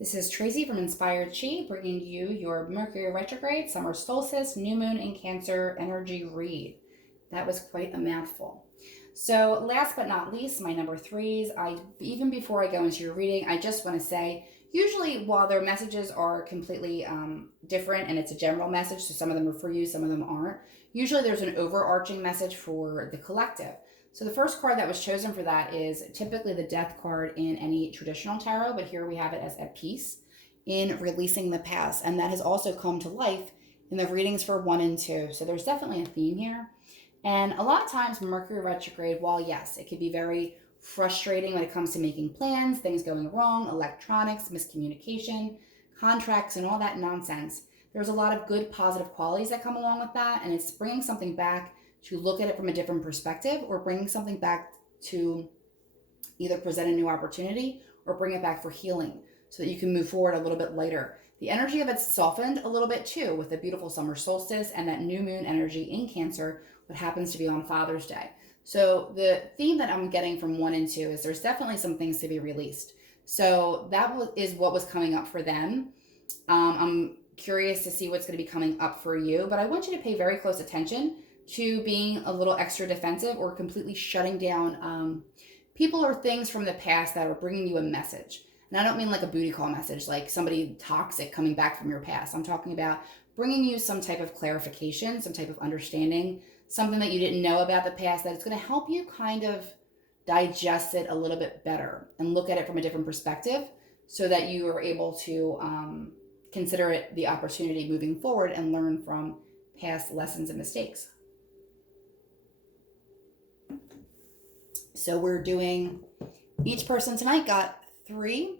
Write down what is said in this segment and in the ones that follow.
This is Tracy from Inspired Chi bringing you your Mercury Retrograde, Summer Solstice, New Moon in Cancer energy read. That was quite a mouthful. So last but not least, my number threes. Even before I go into your reading, I just want to say, usually while their messages are completely different and it's a general message, so some of them are for you, some of them aren't, usually there's an overarching message for the collective. So the first card that was chosen for that is typically the death card in any traditional tarot, but here we have it as at peace in releasing the past. And that has also come to life in the readings for 1 and 2. So there's definitely a theme here. And a lot of times Mercury retrograde, while yes, it can be very frustrating when it comes to making plans, things going wrong, electronics, miscommunication, contracts, and all that nonsense, there's a lot of good positive qualities that come along with that. And it's bringing something back to look at it from a different perspective, or bringing something back to either present a new opportunity or bring it back for healing so that you can move forward a little bit later. The energy of it's softened a little bit too with the beautiful summer solstice and that new moon energy in Cancer, what happens to be on Father's Day. So the theme that I'm getting from 1 and 2 is there's definitely some things to be released. So that is what was coming up for them. I'm curious to see what's going to be coming up for you, but I want you to pay very close attention to being a little extra defensive or completely shutting down people or things from the past that are bringing you a message. And I don't mean like a booty call message, like somebody toxic coming back from your past. I'm talking about bringing you some type of clarification, some type of understanding, something that you didn't know about the past that it's going to help you kind of digest it a little bit better and look at it from a different perspective so that you are able to consider it the opportunity moving forward and learn from past lessons and mistakes. So we're doing, each person tonight got 3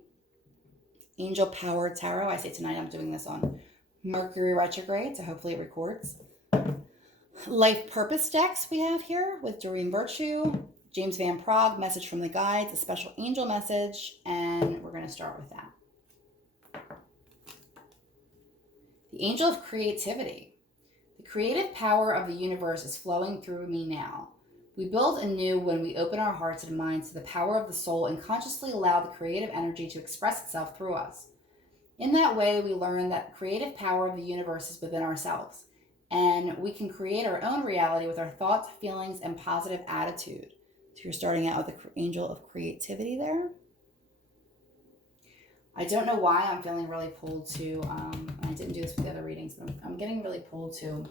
Angel Power Tarot. I say tonight, I'm doing this on Mercury retrograde, so hopefully it records. Life Purpose decks we have here with Doreen Virtue, James Van Prague, Message from the Guides, a special angel message, and we're going to start with that. The Angel of Creativity. The creative power of the universe is flowing through me now. We build anew when we open our hearts and minds to the power of the soul and consciously allow the creative energy to express itself through us. In that way, we learn that the creative power of the universe is within ourselves, and we can create our own reality with our thoughts, feelings, and positive attitude. So you're starting out with the Angel of Creativity there. I don't know why I'm feeling really pulled to, I didn't do this with the other readings, but I'm getting really pulled to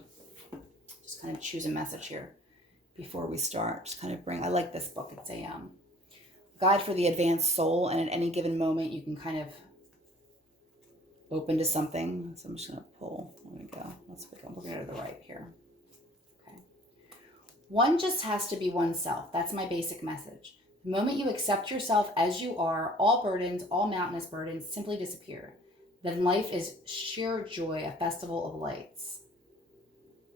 just kind of choose a message here before we start. Just kind of bring, I like this book. It's a guide for the advanced soul, and at any given moment you can kind of open to something. So I'm just going to pull. There we go. Let's pick up. We're going to go to the right here. Okay. One just has to be oneself. That's my basic message. The moment you accept yourself as you are, all burdens, all mountainous burdens simply disappear. Then life is sheer joy, a festival of lights.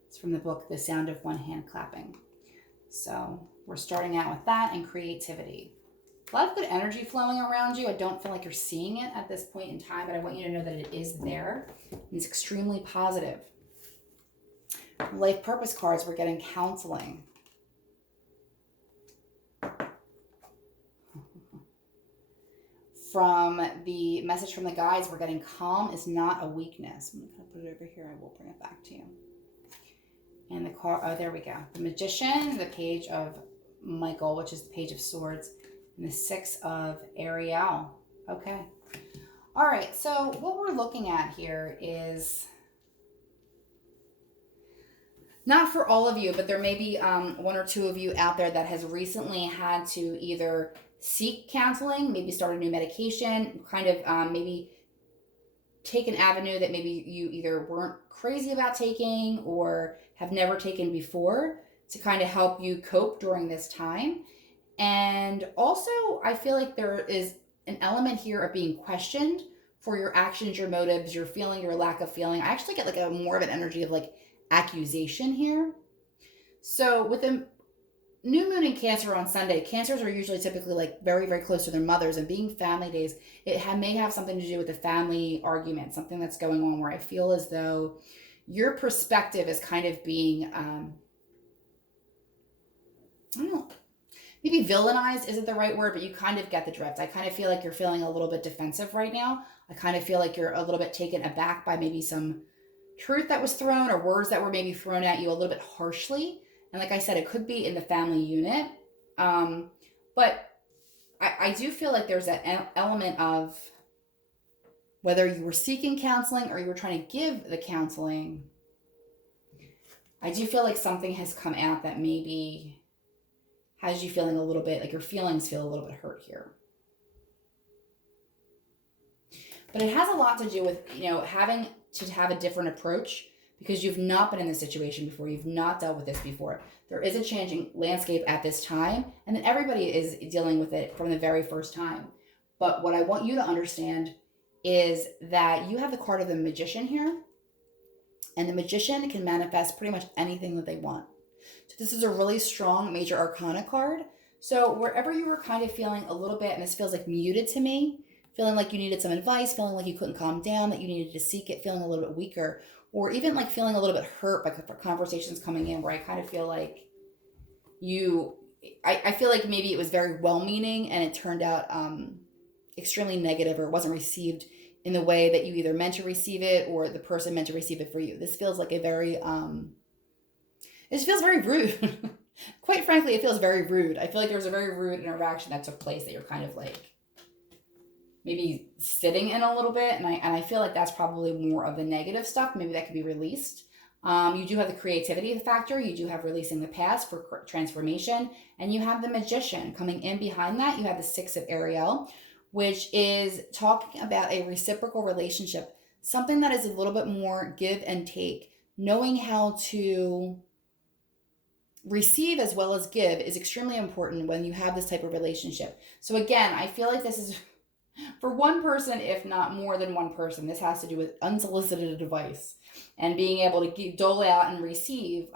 It's from the book, The Sound of One Hand Clapping. So we're starting out with that and creativity. A lot of good energy flowing around you. I don't feel like you're seeing it at this point in time, but I want you to know that it is there. It's extremely positive. Life purpose cards, we're getting counseling. From the message from the guides, we're getting calm is not a weakness. I'm going to put it over here. I will bring it back to you. And the card, oh, there we go. The Magician, the Page of Michael, which is the Page of Swords, and the 6 of Ariel. Okay. All right. So what we're looking at here is not for all of you, but there may be 1 or 2 of you out there that has recently had to either seek counseling, maybe start a new medication, kind of maybe take an avenue that maybe you either weren't crazy about taking or have never taken before to kind of help you cope during this time. And also, I feel like there is an element here of being questioned for your actions, your motives, your feeling, your lack of feeling. I actually get like a more of an energy of like accusation here. So with the new moon in Cancer on Sunday, Cancers are usually typically like very, very close to their mothers, and being family days, it may have something to do with the family argument, something that's going on where I feel as though your perspective is kind of being, maybe villainized isn't the right word, but you kind of get the drift. I kind of feel like you're feeling a little bit defensive right now. I kind of feel like you're a little bit taken aback by maybe some truth that was thrown or words that were maybe thrown at you a little bit harshly. And like I said, it could be in the family unit. But I do feel like there's that element of whether you were seeking counseling or you were trying to give the counseling. I do feel like something has come out that maybe has you feeling a little bit like your feelings feel a little bit hurt here. But it has a lot to do with, having to have a different approach because you've not been in this situation before. You've not dealt with this before. There is a changing landscape at this time, and then everybody is dealing with it from the very first time. But what I want you to understand is that you have the card of the Magician here, and the Magician can manifest pretty much anything that they want. So this is a really strong major arcana card. So wherever you were kind of feeling a little bit, and this feels like muted to me, feeling like you needed some advice, feeling like you couldn't calm down, that you needed to seek it, feeling a little bit weaker, or even like feeling a little bit hurt by conversations coming in where I kind of feel like I feel like maybe it was very well-meaning and it turned out extremely negative, or it wasn't received in the way that you either meant to receive it or the person meant to receive it for you. This feels like a very, it feels very rude. Quite frankly, it feels very rude. I feel like there was a very rude interaction that took place that you're kind of like maybe sitting in a little bit. And I feel like that's probably more of the negative stuff. Maybe that could be released. You do have the creativity factor. You do have releasing the past for transformation. And you have the Magician coming in behind that. You have the Six of Ariel, which is talking about a reciprocal relationship, something that is a little bit more give and take. Knowing how to receive as well as give is extremely important when you have this type of relationship. So again, I feel like this is for one person, if not more than one person. This has to do with unsolicited advice and being able to dole out and receive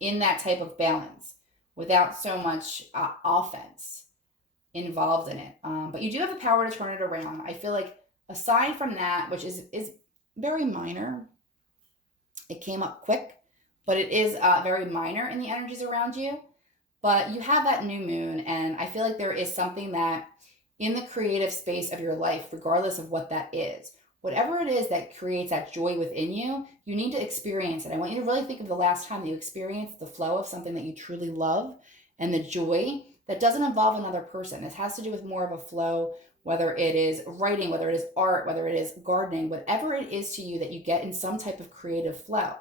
in that type of balance without so much offense involved in it. But you do have the power to turn it around. I feel like aside from that, which is very minor, it came up quick, but it is very minor in the energies around you. But you have that new moon, and I feel like there is something that in the creative space of your life, regardless of what that is, whatever it is that creates that joy within you, you need to experience it. I want you to really think of the last time that you experienced the flow of something that you truly love and the joy that doesn't involve another person. This has to do with more of a flow, whether it is writing, whether it is art, whether it is gardening, whatever it is to you that you get in some type of creative flow.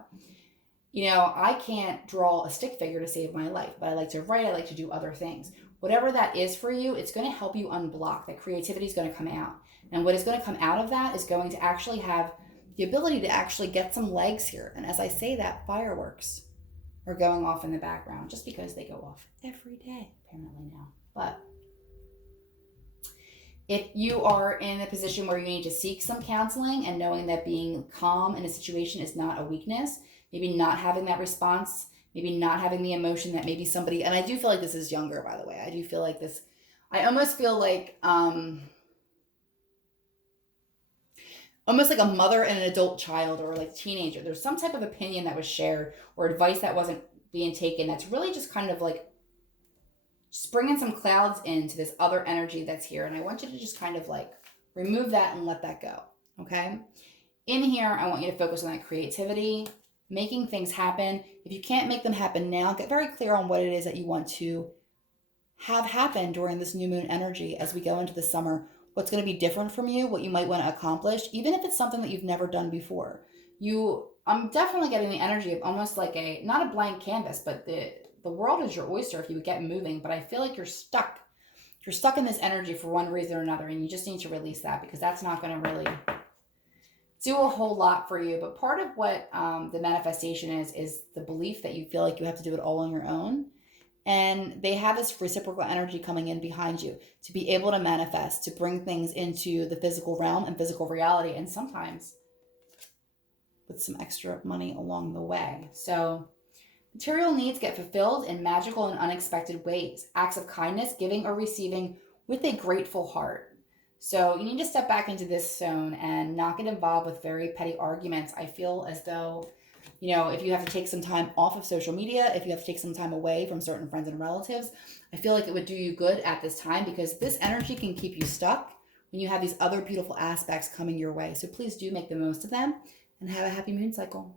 I can't draw a stick figure to save my life, but I like to write, I like to do other things. Whatever that is for you, it's going to help you unblock. That creativity is going to come out. And what is going to come out of that is going to actually have the ability to actually get some legs here. And as I say that, fireworks are going off in the background just because they go off every day, apparently now. But if you are in a position where you need to seek some counseling and knowing that being calm in a situation is not a weakness, maybe not having that response, maybe not having the emotion that maybe somebody, and I do feel like this is younger, by the way. I do feel like this, I almost feel like, almost like a mother and an adult child or like teenager. There's some type of opinion that was shared or advice that wasn't being taken that's really just kind of like just bringing some clouds into this other energy that's here. And I want you to just kind of like remove that and let that go, okay? In here, I want you to focus on that creativity, making things happen. If you can't make them happen now, get very clear on what it is that you want to have happen during this new moon energy as we go into the summer. What's going to be different from you, what you might want to accomplish, even if it's something that you've never done before. I'm definitely getting the energy of almost like not a blank canvas, but the world is your oyster if you get moving, but I feel like you're stuck. You're stuck in this energy for one reason or another, and you just need to release that because that's not going to really do a whole lot for you. But part of what the manifestation is the belief that you feel like you have to do it all on your own. And they have this reciprocal energy coming in behind you to be able to manifest, to bring things into the physical realm and physical reality, and sometimes with some extra money along the way. So material needs get fulfilled in magical and unexpected ways. Acts of kindness, giving or receiving with a grateful heart. So you need to step back into this zone and not get involved with very petty arguments. I feel as though, if you have to take some time off of social media, if you have to take some time away from certain friends and relatives, I feel like it would do you good at this time, because this energy can keep you stuck when you have these other beautiful aspects coming your way. So please do make the most of them and have a happy moon cycle.